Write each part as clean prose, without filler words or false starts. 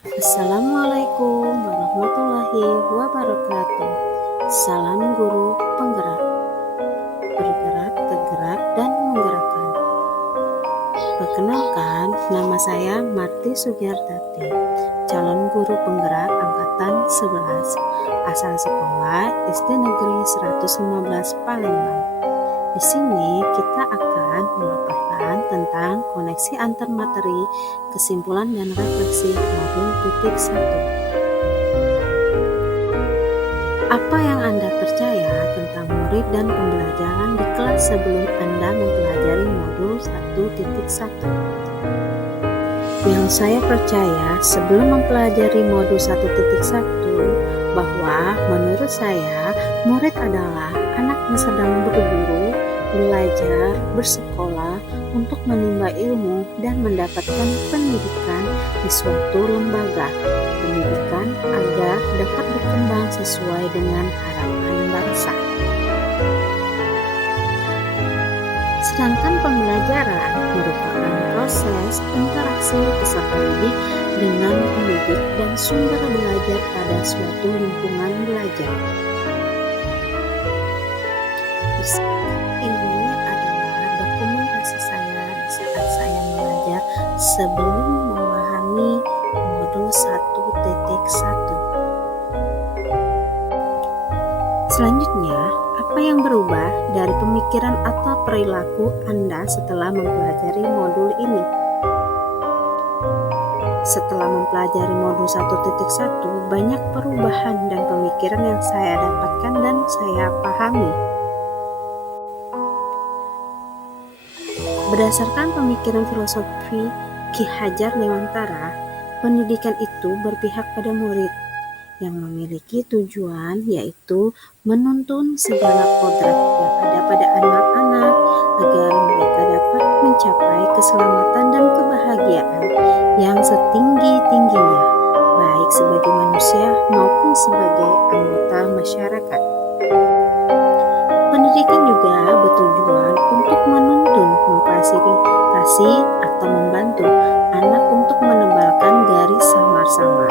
Assalamualaikum warahmatullahi wabarakatuh. Salam guru penggerak, bergerak, tergerak, dan menggerakkan. Perkenalkan, nama saya Marti Sugiartati, calon guru penggerak angkatan 11, asal sekolah SD Negeri 115 Palembang. Di sini kita akan memaparkan tentang koneksi antar materi, kesimpulan dan refleksi modul titik 1. Apa yang Anda percaya tentang murid dan pembelajaran di kelas sebelum Anda mempelajari modul 1.1? Yang saya percaya sebelum mempelajari modul 1.1 bahwa menurut saya murid adalah anak yang sedang berguru, belajar, bersekolah untuk menimba ilmu dan mendapatkan pendidikan di suatu lembaga pendidikan agar dapat berkembang sesuai dengan harapan bangsa. Sedangkan pembelajaran merupakan proses interaksi peserta didik dengan pendidik dan sumber belajar pada suatu lingkungan belajar. Ini adalah dokumentasi saya di saat saya belajar sebelum memahami modul 1.1. Selanjutnya, apa yang berubah dari pemikiran atau perilaku Anda setelah mempelajari modul ini? Setelah mempelajari modul 1.1, banyak perubahan dan pemikiran yang saya dapatkan dan saya pahami. Berdasarkan pemikiran filosofi Ki Hajar Dewantara, pendidikan itu berpihak pada murid yang memiliki tujuan yaitu menuntun segala kodrat yang ada pada anak-anak agar mereka dapat mencapai keselamatan dan kebahagiaan yang setinggi-tingginya, baik sebagai manusia maupun sebagai anggota masyarakat. Pendidikan juga bertujuan untuk menuntun, memfasilitasi atau membantu anak untuk menebalkan garis samar-samar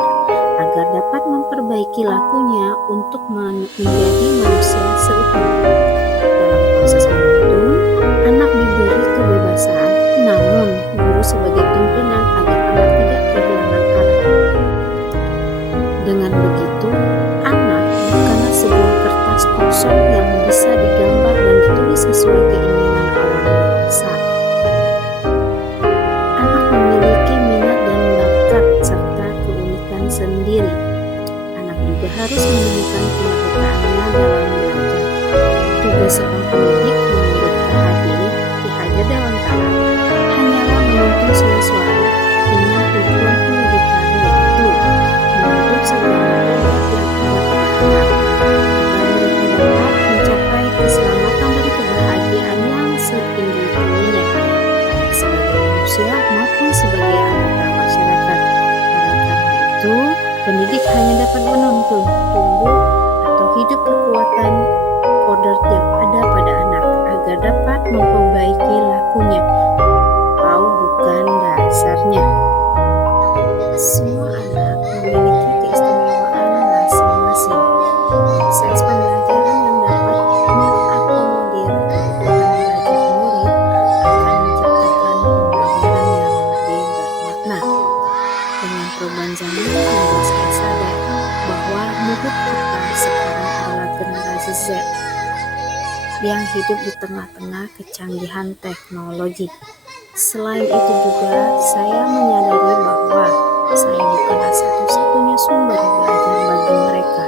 agar dapat memperbaiki lakunya untuk menjadi manusia seutuhnya. Dalam proses menuntun, anak diberi kebebasan, namun guru sebagai tuntunan agar anak tidak kehilangan arah. Dengan begitu, anak bukanlah sebuah kertas kosong yang bisa digambar dan ditulis sesuai keinginan orang dewasa. Anak memiliki minat dan bakat serta keunikan sendiri. Anak juga harus menemukan kemerdekaannya dalam belajar. Tugas seorang pendidik menurut Ki Hajar Dewantara hanyalah menuntun siswa dengan tujuan pendidikan yaitu menuntut segala kodrat yang ada pada anak agar mereka dapat mencapai keselamatan dan kebahagiaan yang setinggi-tingginya, baik sebagai manusia maupun sebagai anggota masyarakat. Oleh karena itu, pendidik hanya dapat menuntun, tumbuh, atau hidup kekuatan kodrat yang ada pada anak agar dapat memperbaiki lakunya, atau bukan dasarnya. Semua anak memiliki keistimewaan masing-masing. Proses pembelajaran yang dapat mengakomodir kebutuhan belajar murid akan menciptakan pembelajaran yang lebih bermakna. Dengan perubahan zaman membuat saya sadar bahwa murid kita sekarang adalah generasi Z yang hidup di tengah-tengah kecanggihan teknologi. Selain itu juga saya menyadari bahwa saya bukanlah satu-satunya sumber belajar bagi mereka.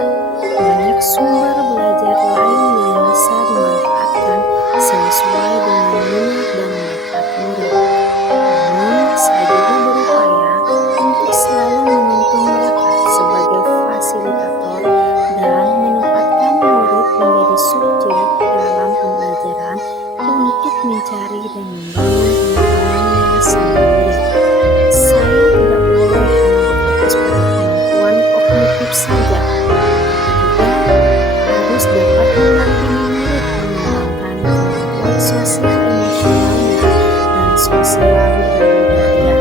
Banyak sumber belajar lain yang bisa dimanfaatkan sesuai dengan minat dan bakat murid. Namun, saya juga berupaya untuk selalu menuntun mereka sebagai fasilitator dan menempatkan murid menjadi subjek dalam pembelajaran untuk mencari dan membangun pemahamannya sendiri. Saya tidak boleh hanya berfokus pada kemampuan kognitif saja, tapi juga harus dapat mendampingi murid mengembangkan kemampuan sosial emosionalnya dan sosial budaya.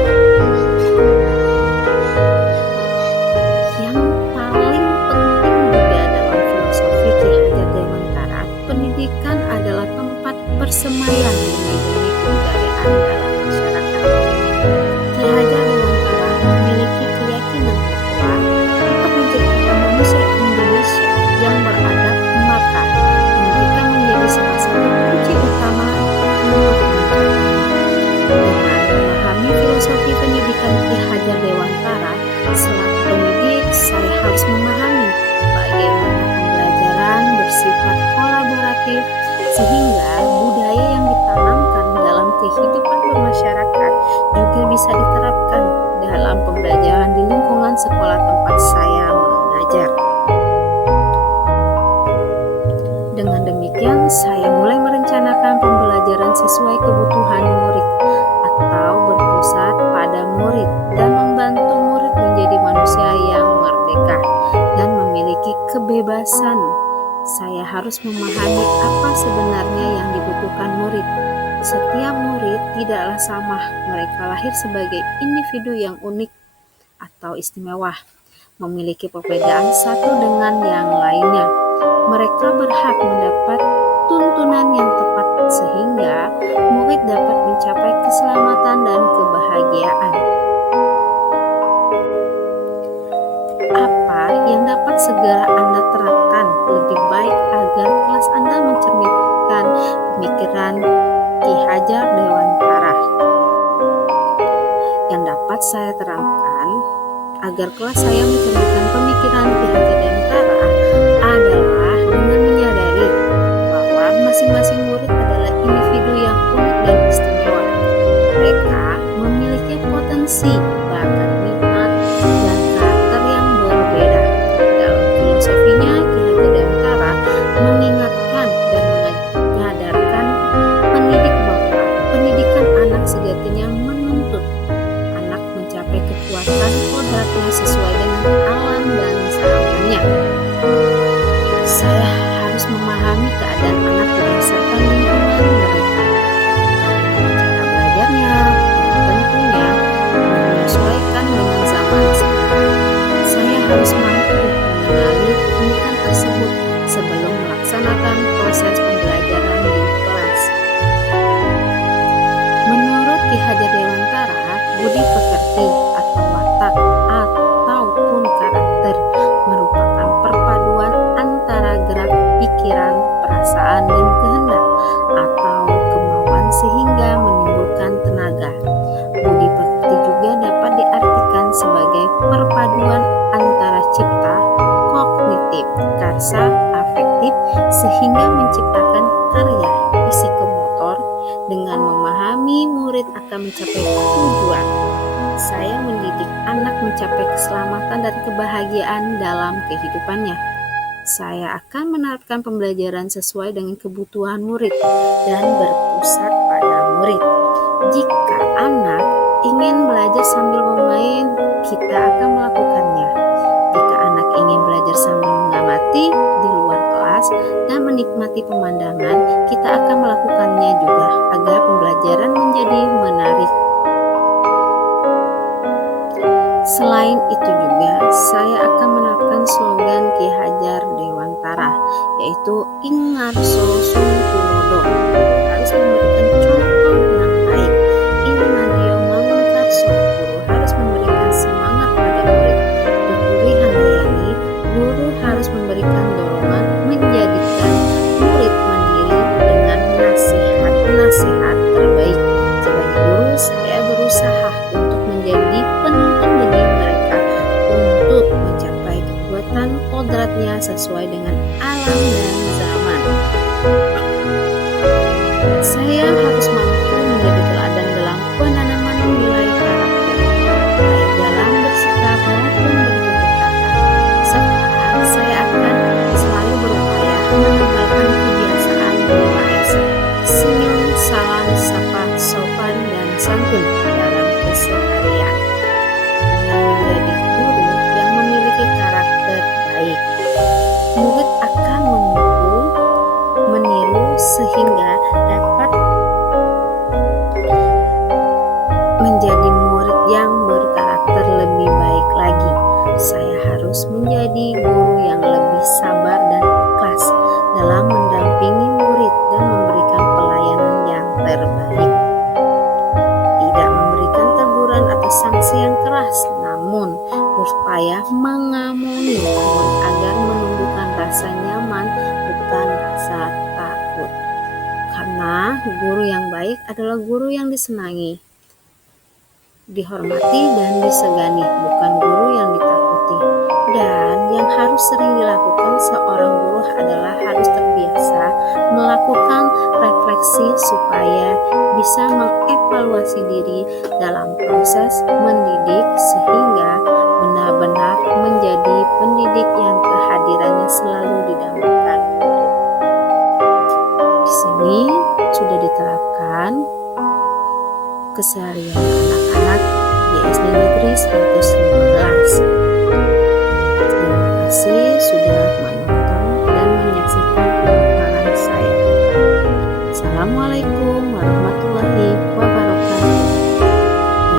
Selaku pendidik, saya harus memahami bagaimana pembelajaran bersifat kolaboratif sehingga budaya yang ditanamkan dalam kehidupan bermasyarakat juga bisa diterapkan dalam pembelajaran di lingkungan sekolah tempat saya mengajar. Dengan demikian, saya mulai merencanakan pembelajaran sesuai kebutuhan murid atau berpusat pada murid dan membantu murid menjadi manusia yang merdeka dan memiliki kebebasan. Saya harus memahami apa sebenarnya yang dibutuhkan murid. Setiap murid tidaklah sama, mereka lahir sebagai individu yang unik atau istimewa, memiliki perbedaan satu dengan yang lainnya. Mereka berhak mendapat tuntunan yang tepat sehingga murid dapat mencapai keselamatan dan kebahagiaan. Apa yang dapat segera Anda terapkan lebih baik agar kelas Anda mencerminkan pemikiran Ki Hajar Dewantara? Yang dapat saya terangkan agar kelas saya mencerminkan pemikiran Ki Hajar Dewantara adalah dengan menyadari bahwa masing-masing murid adalah individu yang unik dan istimewa. Mereka memiliki potensi, bakat, minat, dan karakter yang berbeda. Dalam filosofinya, Ki Hajar Dewantara mengingatkan dan menyadarkan pendidik bahwa pendidikan anak sejatinya menuntut anak mencapai kekuatan kodratnya sesuai dengan alam dan zamannya. Saya harus memahami keadaan anak berdasarkan lingkungan mereka, cara belajarnya, dan tentunya menyesuaikan dengan zaman sekarang. Saya harus mampu mengenali keunikan tersebut sebelum melaksanakan proses pembelajaran di kelas. Menurut Ki Hajar Dewantara, budi pekerti atau watak ataupun karakter merupakan perpaduan antara gerak pikiran, perasaan, dan kehendak atau kemauan sehingga menimbulkan tenaga. Budi pekerti juga dapat diartikan sebagai perpaduan antara cipta, kognitif, karsa, afektif sehingga menciptakan karya psikomotor. Dengan memahami murid akan mencapai tujuan, saya mendidik anak mencapai keselamatan dan kebahagiaan dalam kehidupannya. Saya akan menerapkan pembelajaran sesuai dengan kebutuhan murid dan berpusat pada murid. Jika anak ingin belajar sambil bermain, kita akan melakukannya. Jika anak ingin belajar sambil mengamati di luar kelas dan menikmati pemandangan, kita akan melakukannya juga agar pembelajaran menjadi menarik. Selain itu juga, saya akan menerapkan slogan Ki Hajar Dewantara, yaitu Ingarso Sung Tulodo, harus memberikan contoh yang baik. Ingadio Mangunkarso, guru harus memberikan semangat pada murid. Tuturi Handayani, guru harus memberikan dorongan menjadikan murid mandiri dengan nasihat-nasihat terbaik. Sebagai guru, saya berusaha untuk menjadi penuntun bagi mereka untuk mencapai kekuatan kodratnya sesuai dengan alam dan zaman. Saya harus mampu menjadi teladan dalam penanaman nilai karakter, baik dalam bersikap maupun bertutur kata. Serta saya akan selalu berupaya meninggalkan kebiasaan baik, senyum, salam, sapa, sopan, dan santun dalam keseharian. Dengan menjadi guru yang memiliki karakter baik, murid akan meniru sehingga dapat menjadi murid yang berkarakter lebih baik lagi. Saya harus menjadi guru yang lebih sabar dan ikhlas dalam mendampingi murid dan memberikan pelayanan yang terbaik. Tidak memberikan teguran atau sanksi yang keras, namun berupaya mengamuni murid agar menumbuhkan rasa nyaman, bukan rasa takut. Karena guru yang baik adalah guru yang disenangi, dihormati, dan disegani, bukan guru yang harus sering dilakukan seorang guru adalah harus terbiasa melakukan refleksi supaya bisa mengevaluasi diri dalam proses mendidik sehingga